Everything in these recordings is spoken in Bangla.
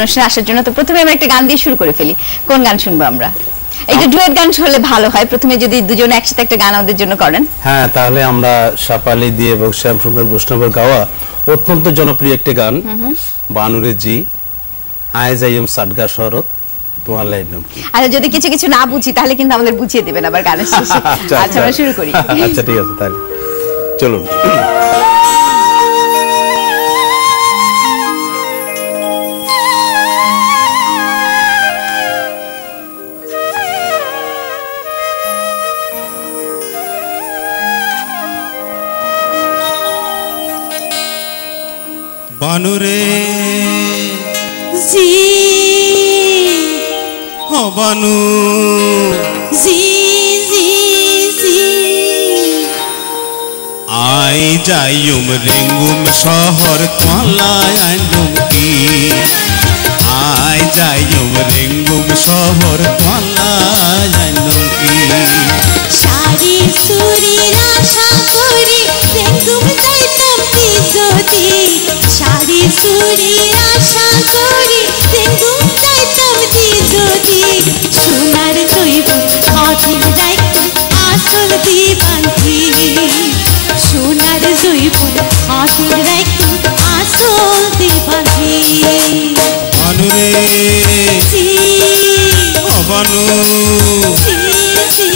অনুষ্ঠানে আসার জন্য। তো প্রথমে আমরা একটা গান দিয়ে শুরু করে ফেলি। কোন গান শুনবো আমরা? একটা ডুয়েট গান হলে ভালো হয়। প্রথমে যদি দুজনে একসাথে একটা গান আমাদের জন্য করেন। হ্যাঁ, তাহলে আমরা সাপালি দিয়ে এবং শ্যামসুন্দর বৈষ্ণবের গাওয়া অত্যন্ত জনপ্রিয় একটি গান বানুরে জি আয় যাইম সাদগা শরৎ তোমার লাইনম কি। আচ্ছা, যদি কিছু কিছু না বুঝি তাহলে কিন্তু আমাদের বুঝিয়ে দিবেন আবার গানের শেষে। আচ্ছা, আমরা শুরু করি। আচ্ছা, ঠিক আছে, তাহলে চলুন। বানুরে জি ও বানু জি জি জি আই যাইম রেঙ্গুম শহর তোলায় আইনুম কি আই যাইম রেঙ্গুম শহর তোলায় আইনুম কি শাড়ি চুরির আশা করি রেঙ্গুম যাইতাম কি যদি শাড়ি চুরির আশা করি রেঙ্গুম যাইতাম কি যদি সোনার জৈব অধীন রাখতাম আসল দিবান্তি সোনার জৈব অধীন রাখতাম আসল দিবান্তি বানুরে জি ও বানু জি জি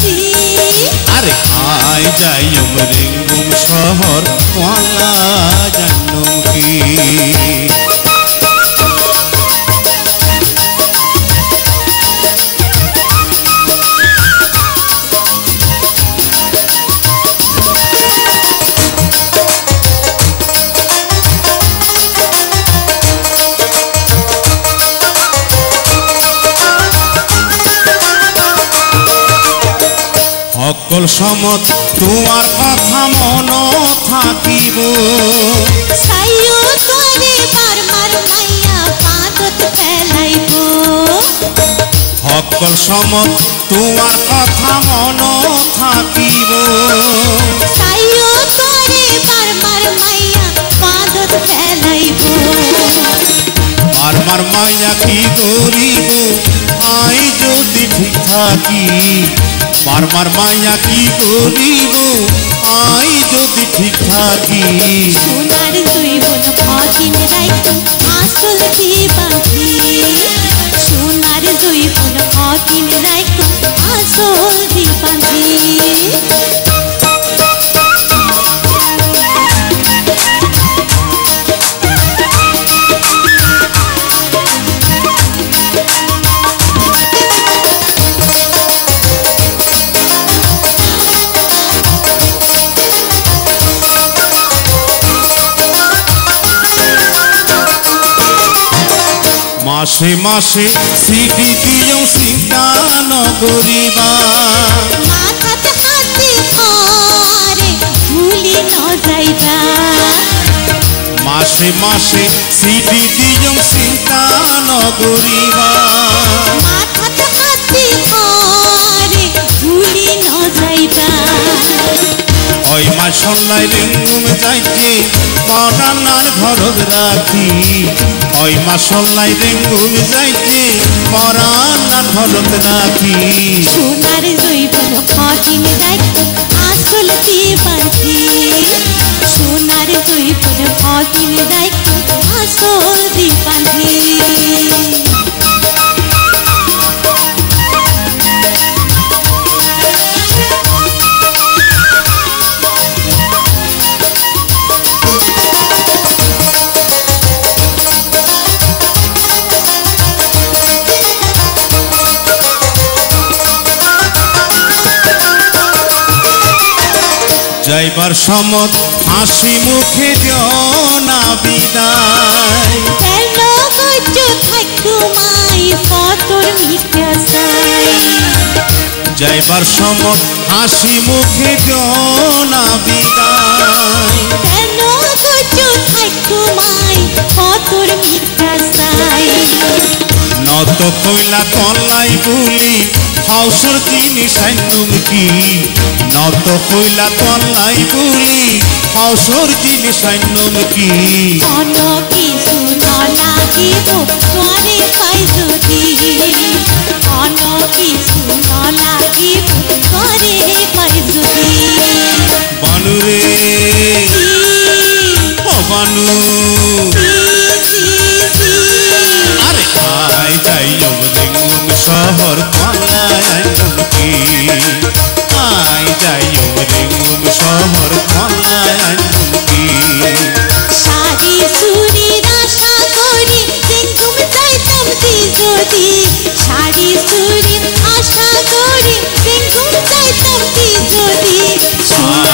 জি আরে আই যাইম রেঙ্গুম শহর তোলায় আইনুম কি সকল সমত তোমার কথা মন থাকিব সাইও তোরে বারবার মাইয়া পাদত ফেলাইব সকল সমত তোমার কথা মন থাকিব সাইও তোরে বারবার মাইয়া পাদত ফেলাইব বারবার মাইয়া কি করিব আই যদি ঠিক থাকি বারবার মাইয়া কি করিব আই যদি ঠিক থাকি সোনার জৈবন ভদিন রাইতাম আসল দিবান্তি সোনার জৈবন ভদিন রাইতাম আসল দিবান্তি মাসে মাসে সিটি দিও চিন্তা নগরিবা মাথাতে হাতে ধরে ভুলি ন যাইবা মাসে মাসে সিটি দিও চিন্তা নগরিবা মাথাতে হাতে ধরে ভুলি ন যাইবা ওই মাসল্লাই রেঙ্গুম যাইতে পরানার ঘরত রাখি ওই মাসল্লাই রেঙ্গুম যাইতে পরানার ঘরত রাখি সোনার জৈবন ভদিন রাইতাম আসল দিবান্তি সোনার জৈবন ভদিন রাইতাম আসল দিবান্তি যাইবার সমত হাসি মুখে দিও না বিদায় কেন গজ্জ থাকুমাই কতর মিথ্যা চাই যাইবার সমত হাসি মুখে দিও না বিদায় কেন গজ্জ থাকুমাই কতর মিথ্যা চাই নত কইলা তলাই বুলি হাউসর জিনিস আইনুম কি নত কইলা তলাই বুলি হাউসর জিনিস আইনুম কি অন্য কিছু নয় লাগিব তোৱাৰে পাই যদি অন কিছু লাগিব তোৱাৰে পাই যদি বানুরে ও বানু আরে আই যাই দেখুম শহর পালায় কি আই যাই দেখুম শহর পালায় কি শাড়ি চুরির আশা করি দেখুম যাইতাম দি যদি শাড়ি চুরির আশা করি দেখুম যাইতাম দি যদি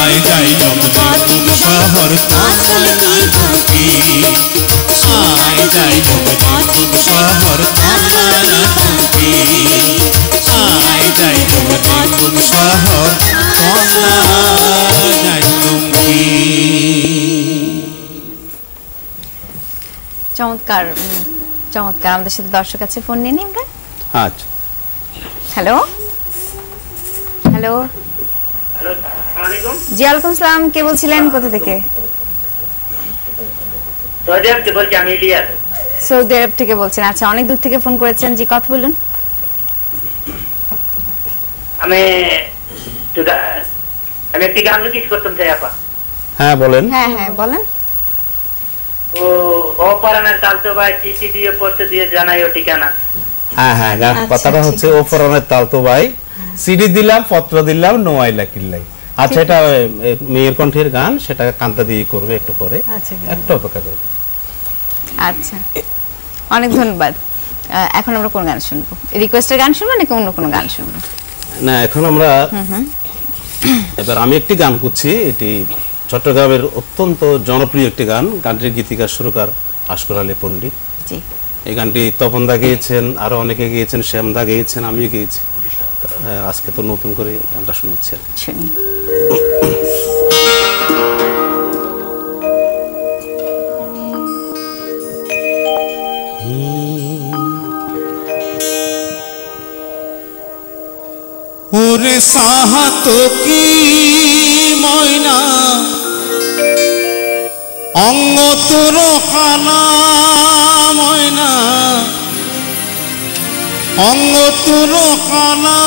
আই যাই দেখুম শহর পালায় কি আই যাই দেখুম শহর পালায় কি আই যাই দেখুম শহর পালায় কি চমৎকার চমৎকার। আমাদের সাথে দর্শক আছে, ফোন নিয়ে নিই আমরা। আচ্ছা, হ্যালো হ্যালো, হ্যালো, আসসালামু আলাইকুম। জি ওয়ালাইকুম সালাম, কে বলছিলেন, কোথা থেকে? সৌদি আরব থেকে বলছি, আমি ইলিয়াস। সৌদি আরব থেকে বলছেন, আচ্ছা, অনেক দূর থেকে ফোন করেছেন, জি কথা বলুন। আমি একটি গান লিখিত করতাম চাই আপা। হ্যাঁ বলেন। হ্যাঁ হ্যাঁ বলেন। ও অপরাণের তালতো ভাই চিঠি দিয়ে পড়তে দিয়ে জানাই ও ঠিকানা। হ্যাঁ হ্যাঁ, কথাটা হচ্ছে ও ফরনের তালতো ভাই, সিডি দিলাম, পত্র দিলাম, নো আইলা কিল্লাই। আচ্ছা, এটা মেয়ের কণ্ঠের গান, সেটা কান্তা দিয়ে করবে একটু পরে, একটু অপেক্ষা করবে। আচ্ছা, অনেক ধন্যবাদ। এখন আমরা কোন গান শুনবো? রিকোয়েস্টের গান শুনবো নাকি অন্য কোনো গান শুনবো? না, এখন আমরা এবার আমি একটি গান করছি, এটি চট্টগ্রামের অত্যন্ত জনপ্রিয় একটি গান। গানটির গীতিকার সুরকার আশকর আলী পণ্ডিত। জি, এই গানটি তপনদা গেয়েছেন, আরো অনেকে গেয়েছেন, শ্যামদা গেয়েছেন, আমিও গেয়েছি। আজকে তো নতুন করে গানটা শুনছি। শুনি। ওরে সাহাত কি ময়না অঙ্গ তোর খানা ময়না অঙ্গ তোর খানা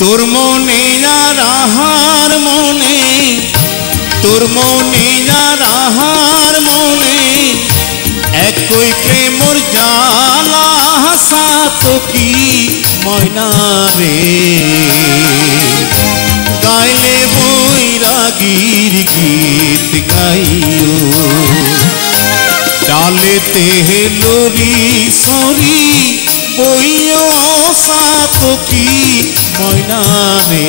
তোর মনে আর আহার মনে তোর মনে আর আহার মনে একই প্রেমর জ্বালা হাসাত কি ময়না রে গাইলে বৈরাগীর গীত গাইও ডালেতে লরি সরি বইও সাত কি ময়না রে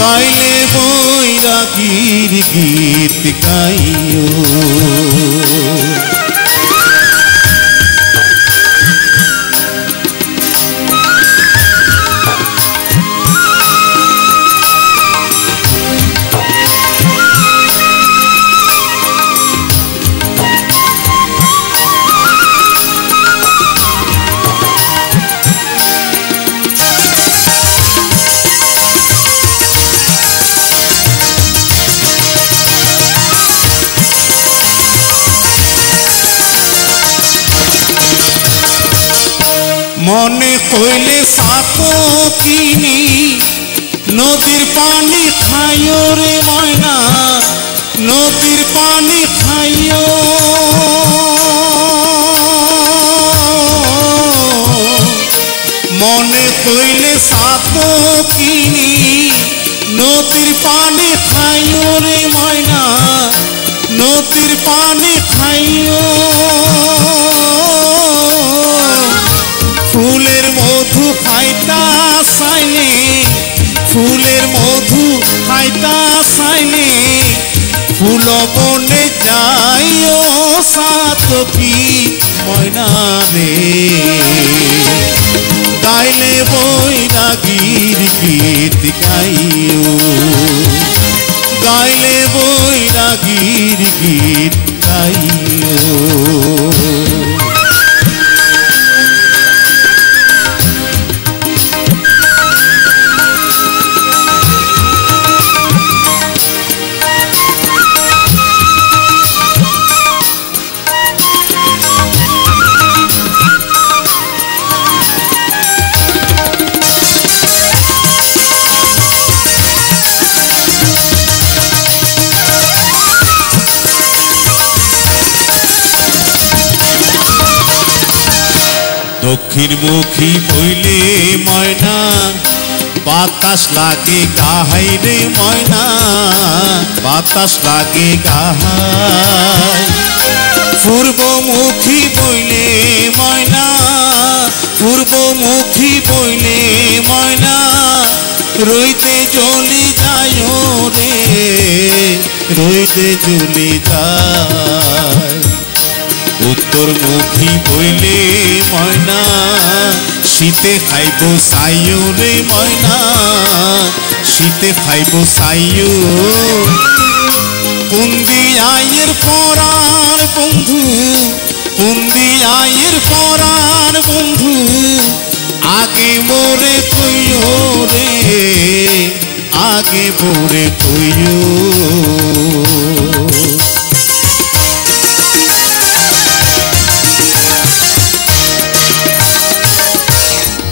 গাইলে বৈরাগীর গীত গাইও মনে কইলে সাত কিনি নদীর পানি খাইও রে ময়না নদীর পানি খাইও মনে কইলে সাত কিনি নদীর পানি খাইও রে ময়না নদীর পানি খাইও ফুলের মধু খাইতা সাইনে ফুলের মধু খাইতা সাইনে ফুল বনে যাইও সাত কি ময়না রে গাইলে বৈরাগীর গীত গাইও গাইলে বৈরাগীর গীত গাইও মুখী বইলে ময়না বাতাস লাগে গাহাই রে ময়না বাতাস লাগে গাহাই পূর্বমুখী বইলে ময়না পূর্বমুখী বইলে ময়না রইতে জ্বলি যায় রে রইতে জ্বলি যায় উত্তরমুখী বইলে ময়না শীতে খাইব সাইও রে ময়না শীতে খাইব সাইও পুন্দি আয়ের পরাণ বন্ধু পুন্দি আয়ের পরাণ বন্ধু আগে মোরে কইও রে আগে মোরে কইও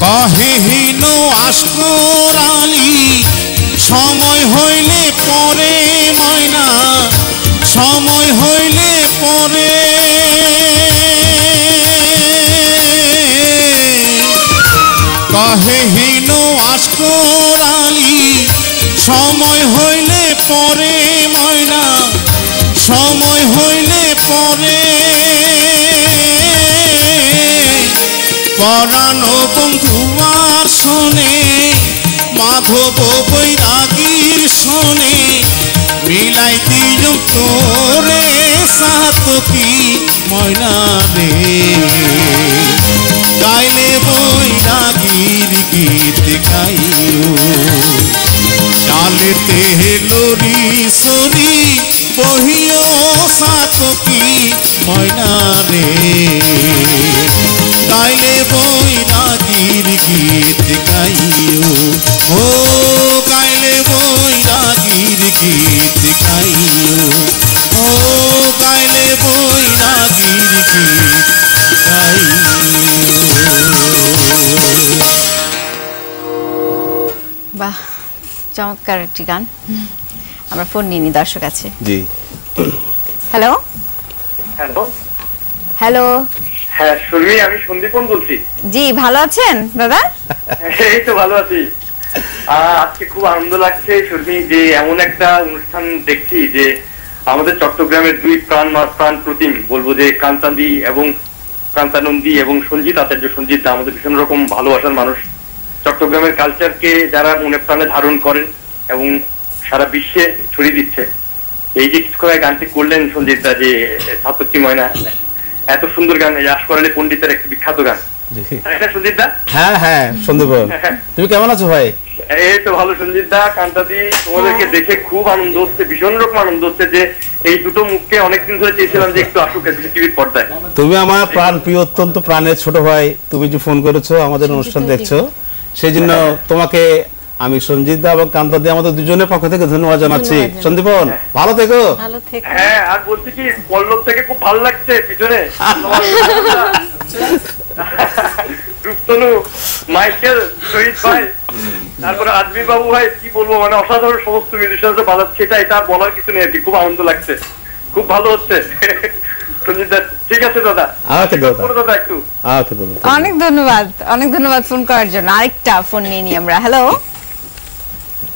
কহেহীন আসকরালি সময় হইলে পরে ময়না সময় হইলে পরে কহেহীন আসকরালি সময় হইলে পরে ময়না সময় হইলে পরে পরানো বন্ধু আর শোনে মাধব বৈরাগীর শোনে মিলাই দিও তোরে সাতকি ময়না রে গাইলে বৈরাগীর গীত গাইও ডালেতে লরি সরি বহিও সাতকি ময়না রে গাইলে বৈরাগীর গীত গাইও ও গাইলে বৈরাগীর গীত গাইও ও গাইলে বৈরাগীর গীত গাইও বাহ, চমৎকার একটি গান। আমরা ফোন নিয়ে নি, দর্শক আছে। জি, হ্যালো হ্যালো হ্যালো। হ্যাঁ সুরমি, আমি সন্দীপন বলছি। জি, ভালো আছেন দাদা? এই তো ভালো আছি। আজকে খুব আনন্দ লাগছে সুরমি, যে এমন একটা অনুষ্ঠান দেখছি যে আমাদের চট্টগ্রামের দুই প্রাণ প্রতিম বলবো, যে কান্তাদি এবং কান্তানন্দী এবং সঞ্জিত আচার্য সঞ্জিত দা আমাদের ভীষণ রকম ভালোবাসার মানুষ। চট্টগ্রামের কালচারকে যারা মনে প্রাণে ধারণ করেন এবং সারা বিশ্বে ছড়িয়ে দিচ্ছে। এই যে কিছু গানটি করলেন সঞ্জিত দা, যে সাতকি ময়না, এত সুন্দর গান, আশকরালী পণ্ডিতের একটি বিখ্যাত গান। সঞ্জিত দা, হ্যাঁ হ্যাঁ সন্দীপ, তুমি কেমন আছো ভাই? এই তো ভালো সঞ্জিত দা, কান্তাদি, তোমাদেরকে দেখে খুব আনন্দ হচ্ছে, ভীষণ রকম আনন্দ হচ্ছে যে এই দুটো মুখকে অনেকদিন ধরে চেয়েছিলাম যে একটু আসুক টিভির পর্দায়। তুমি আমার প্রাণ প্রিয়, অত্যন্ত প্রাণের ছোট ভাই। তুমি যে ফোন করেছো, আমাদের অনুষ্ঠান দেখছো, সেই জন্য তোমাকে আমি সঞ্জিত দা এবং কান্তাদি আমাদের দুজনের পক্ষ থেকে ধন্যবাদ জানাচ্ছি। সন্দীপন, ভালো থেকো। হ্যাঁ, আর বলছি কি, পল্লব থেকে খুব ভালো লাগছে পিছনে রূপতনু, মাইকেল, শহীদ ভাই, তারপরে আজমির বাবু ভাই, কি বলবো, মানে অসাধারণ সমস্ত মিউজিশিয়ান বাজাচ্ছে, এটা বলার কিছু নেই আর কি। খুব আনন্দ লাগছে, খুব ভালো হচ্ছে। ঠিক আছে দাদা, দাদা একটু অনেক ধন্যবাদ, অনেক ধন্যবাদ ফোন করার জন্য। আরেকটা ফোন নিয়ে নি আমরা। Hello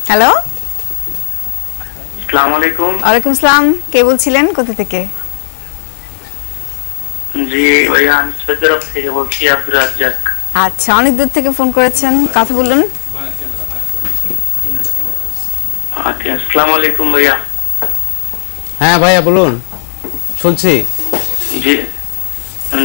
hello. আসসালামু আলাইকুম। ওয়ালাইকুম আসসালাম, কে বলছিলেন, কোথা থেকে? জি ভাইয়া, আমি সৈয়দপুর থেকে বলছি, আব্দুর রাজ্জাক। আচ্ছা, অনেক দূর থেকে ফোন করেছেন, কথা বলুন। আসসালামু আলাইকুম ভাইয়া। হ্যাঁ ভাইয়া বলুন, শুনছি। জি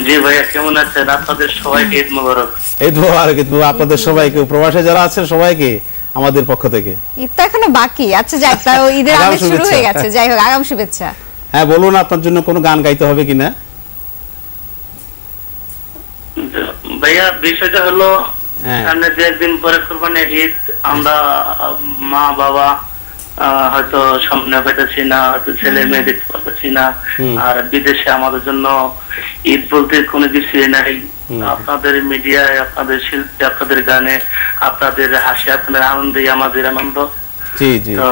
জি ভাইয়া, কেমন আছেন? আপনাদের সবাইকে ঈদ মোবারক। ঈদ মোবারক, ঈদ মোবারক আপনাদের সবাইকে, প্রবাসে যারা আছেন সবাইকে আমাদের পক্ষ থেকে। ঈদ তো এখনো বাকি। আচ্ছা যাই, তাও ঈদের আমেজ শুরু হয়ে গেছে। যাই হোক, আগাম শুভেচ্ছা। হ্যাঁ বলুন, আপনার জন্য কোনো গান গাইতে হবে কিনা? ভাইয়া বিষয়টা হলো, সামনে দু একদিন পরে কুরবানি ঈদ, আমরা মা বাবা হয়তো সামনে পেতেছি না, হয়তো ছেলে মেয়ে দেখতে পাচ্ছি না, আর বিদেশে আমাদের জন্য ঈদ বলতে কোনো কিছুই নাই। আপনাদের মিডিয়ায়, আপনাদের শিল্পে, আপনাদের গানে, আপনাদের হাসি, আপনাদের আনন্দে আমাদের আনন্দ। জি জি তো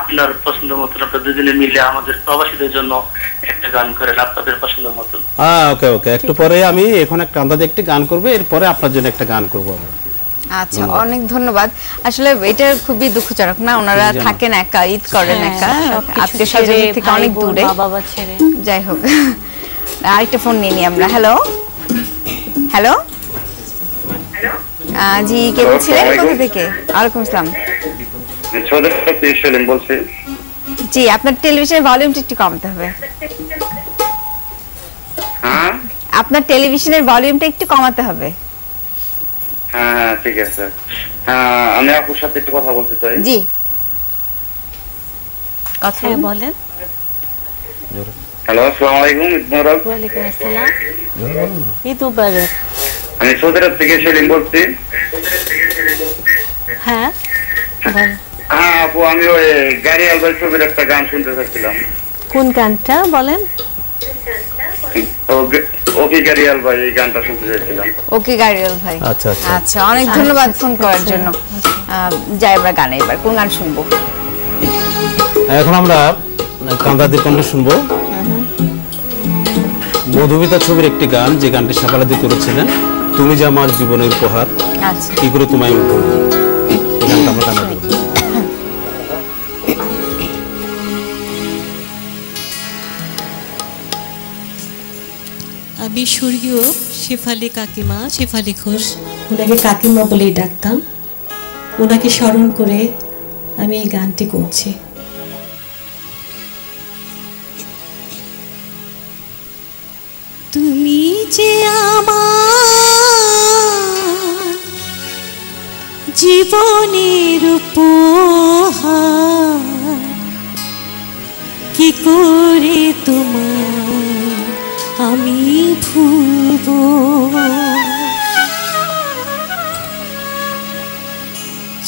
আপনার পছন্দ মতন আপনার দুজনে মিলে আমাদের প্রবাসীদের জন্য একটা গান করেন আপনাদের পছন্দ মতন। ওকে ওকে, একটু পরে আমি এখন একটা আন্দাজে একটি গান করব, এরপরে আপনার জন্য একটা গান করব আমরা। আচ্ছা, অনেক ধন্যবাদ। আসলে এটা খুবই দুঃখজনক না, ওনারা থাকেন একা, ঈদ করেন একা, আত্মীয় স্বজন থেকে অনেক দূরে। বাবা ছেড়ে যাই হোক, আরেকটা ফোন নিয়ে নিই আমরা। হ্যালো হ্যালো, জি কে বলছিলেন, কোথা থেকে? ওয়ালাইকুম আসসালাম। সেলিম বলছি। জি, আপনার টেলিভিশনের ভলিউমটা একটু কমাতে হবে। হ্যাঁ, আপনার টেলিভিশনের ভলিউমটা একটু কমাতে হবে। হ্যাঁ ঠিক আছে। আমি আপুর সাথে একটু কথা বলতে চাই। জি, কথা বলেন। হ্যালো, আসসালামু আলাইকুম। ঈদ মোবারক। ওয়ালাইকুম আসসালাম, ঈদ মুবারক। আমি সৌদি আরব থেকে সেলিম বলছি। হ্যাঁ বলেন। হ্যাঁ আপু, আমি ওই গাড়ি আলবাই ছবির একটা গান শুনতে চাচ্ছিলাম। কোন গানটা বলেন? ওকে গাড়ি আলবাই, এই গানটা শুনতে চাচ্ছিলাম। ওকে গাড়িয়াল ভাই। আচ্ছা আচ্ছা আচ্ছা, অনেক ধন্যবাদ ফোন করার জন্য। যাই আমরা গানে, এবার কোন গান শুনবো? এখন আমরা কান্দাদির কণ্ঠে শুনবো মধুমিতা ছবির একটি গান, যে গানটি শাপালাদি করেছিলেন, তুমি যে আমার জীবনের উপহার, আচ্ছা, কি করে তোমায় আমি ভুলবো। এই গানটা আমরা গান করব। আমি স্বর্গীয় শেফালি কাকিমা, শেফালি ঘোষ, ওনাকে কাকিমা বলেই ডাকতাম। ওনাকে স্মরণ করে আমি এই গানটি করছি। তুমি যে আমার জীবনের উপহার, কি করে তোমার আমি ভুলবো।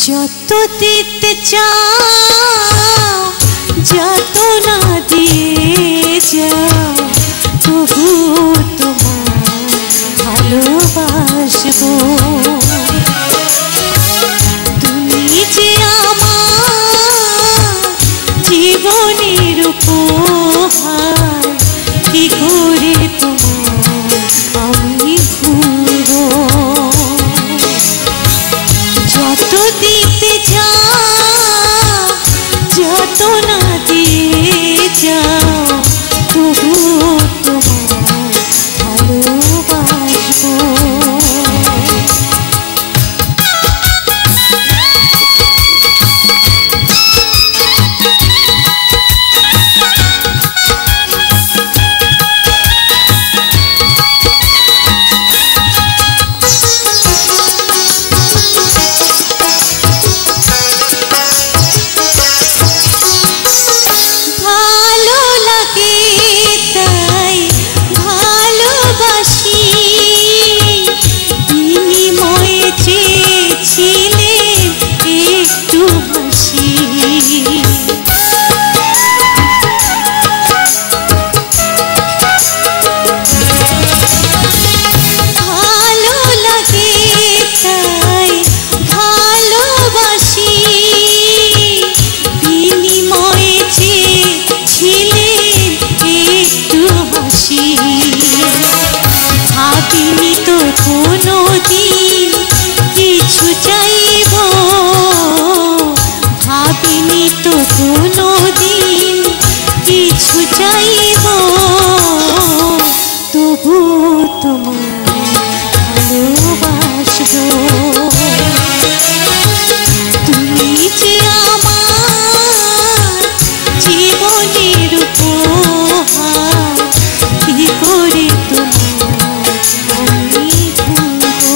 যত দিতে চাও, যত না দিয়ে যাও, তবু তোমার ভালোবাসবো। তুমি যে আমার জীবনের উপহার, কি করে তোমার আমি ভুলবো। যত দিতে যাও, যত না দিয়ে যাও, তবু তোমার ভালোবাসবো। ভালো লাগে তাই ভালোবাসি, বিনিময়ে চেয়েছিলেন একটু হাসি। ভালো লাগে তাই ভালোবাসি, বিনিময়ে চেয়েছিলেন একটু হাসি। ভাবিনি তো কোনোদিন কিছু চাইব, ভাবিনি তো কোনোদিন কিছু চাইব, তবু তোমার ভালোবাসবো। তুমি যে আমার জীবনের উপহার, কি করে তোমার আমি ভুলবো।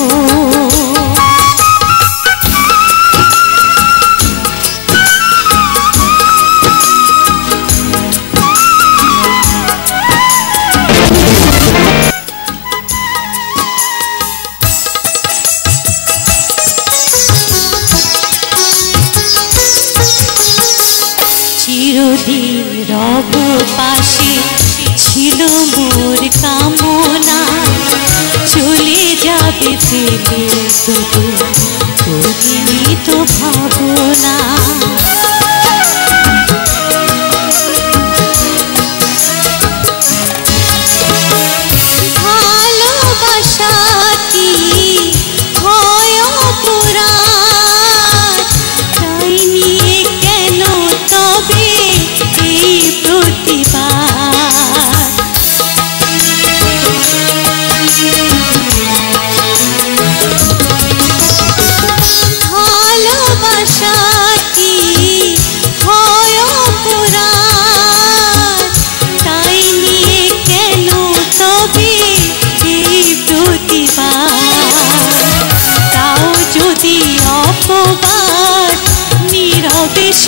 চিরদিন রব পাশে ছিল মোর কামনা, চলে যাবে ফেলে তবু করিনি তো ভাবনা।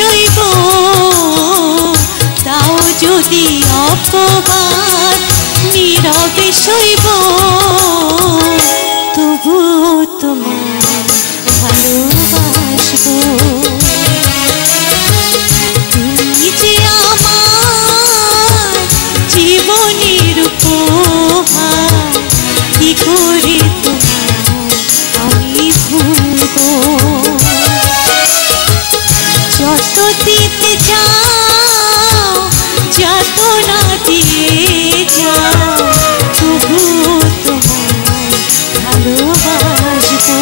সইব তাও যদি অপবাদ নীরবে সইব তবু তোমায় ভালোবাসবো তুমি যে আমার জীবনের উপহার কি করে তোমায় আমি ভুলবো যত দিতে যাও যত না দিয়ে যাও তবু তোমায় ভালোবাসবো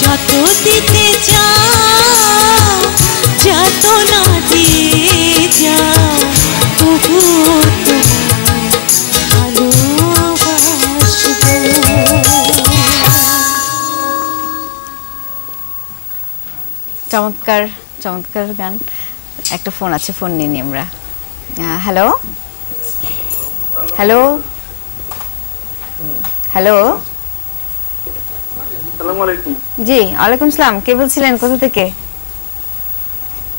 যত দিতে যাও যত না দিয়ে যাও তবু তোমায় ভালোবাসবো। চমৎকার চমৎকার গান। একটা ফোন আছে, ফোন নিয়ে নিই আমরা। হ্যালো হ্যালো হ্যালো, আসসালামু আলাইকুম। জি ওয়ালাইকুম সালাম, কে বলছিলেন, কোথা থেকে?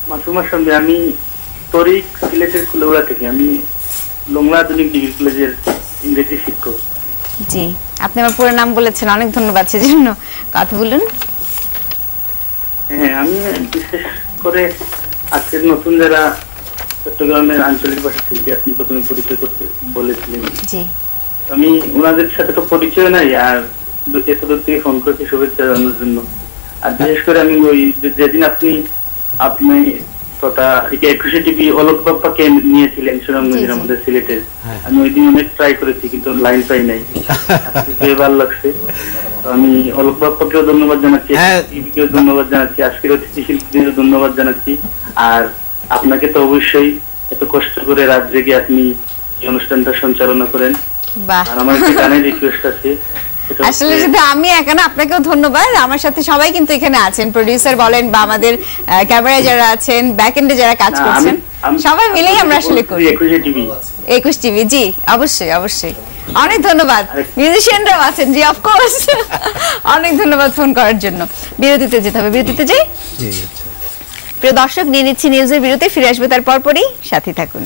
মাসুমার সঙ্গে আমি তরিক, সিলেটের কুলেউড়া থেকে। আমি লংলা আধুনিক ডিগ্রি কলেজের ইংরেজি শিক্ষক। জি, আপনি আমার পুরো নাম বলেছেন, অনেক ধন্যবাদ সেজন্য। কথা বলুন। হ্যাঁ, আমি বিশেষ করে আজকের নতুন যারা চট্টগ্রামের আঞ্চলিক ভাষা শিল্পী আপনি প্রথমে পরিচয় করতে বলেছিলেন, জি আমি ওনাদের সাথে তো পরিচয় নাই, আর এত দূর থেকে ফোন করতে শুভেচ্ছা জানানোর জন্য। আর বিশেষ করে আমি ওই যেদিন আপনি তথা 21 টিভি অলোক বাপ্পাকে নিয়েছিলেন সুনামগঞ্জের আমাদের সিলেটের, আমি ওই দিন অনেক ট্রাই করেছি কিন্তু লাইন পাই নাই। খুবই ভালো লাগছে। আমি অলোক বাপ্পাকেও ধন্যবাদ জানাচ্ছি, টিভিকেও ধন্যবাদ জানাচ্ছি, আজকের অতিথি শিল্পীদেরও ধন্যবাদ জানাচ্ছি। আর আপনাকে তো অবশ্যই এত কষ্ট করে রাত জেগে আপনি এই অনুষ্ঠানটা সঞ্চালনা করেন। বাহ, আর আমার একটা গানের রিকোয়েস্ট আছে। আসলে শুধু আমি একা না, আপনাকেও ধন্যবাদ। আমার সাথে সবাই কিন্তু এখানে আছেন, প্রোডিউসার বলেন বা আমাদের ক্যামেরায় যারা আছেন, ব্যাক এন্ডে যারা কাজ করছেন, সবাই মিলেই আমরা আসলে করি 21 টিভি। জি অবশ্যই অবশ্যই, অনেক ধন্যবাদ। মিউজিশিয়ানরাও আছেন, জি অফকোর্স। অনেক ধন্যবাদ ফোন করার জন্য। বিরতিতে যেতে হবে, বিরতিতে যাই। প্রিয় দর্শক, নিয়ে নিচ্ছি নিউজের বিরতি, ফিরে আসবে তার পরপরই, সাথে থাকুন।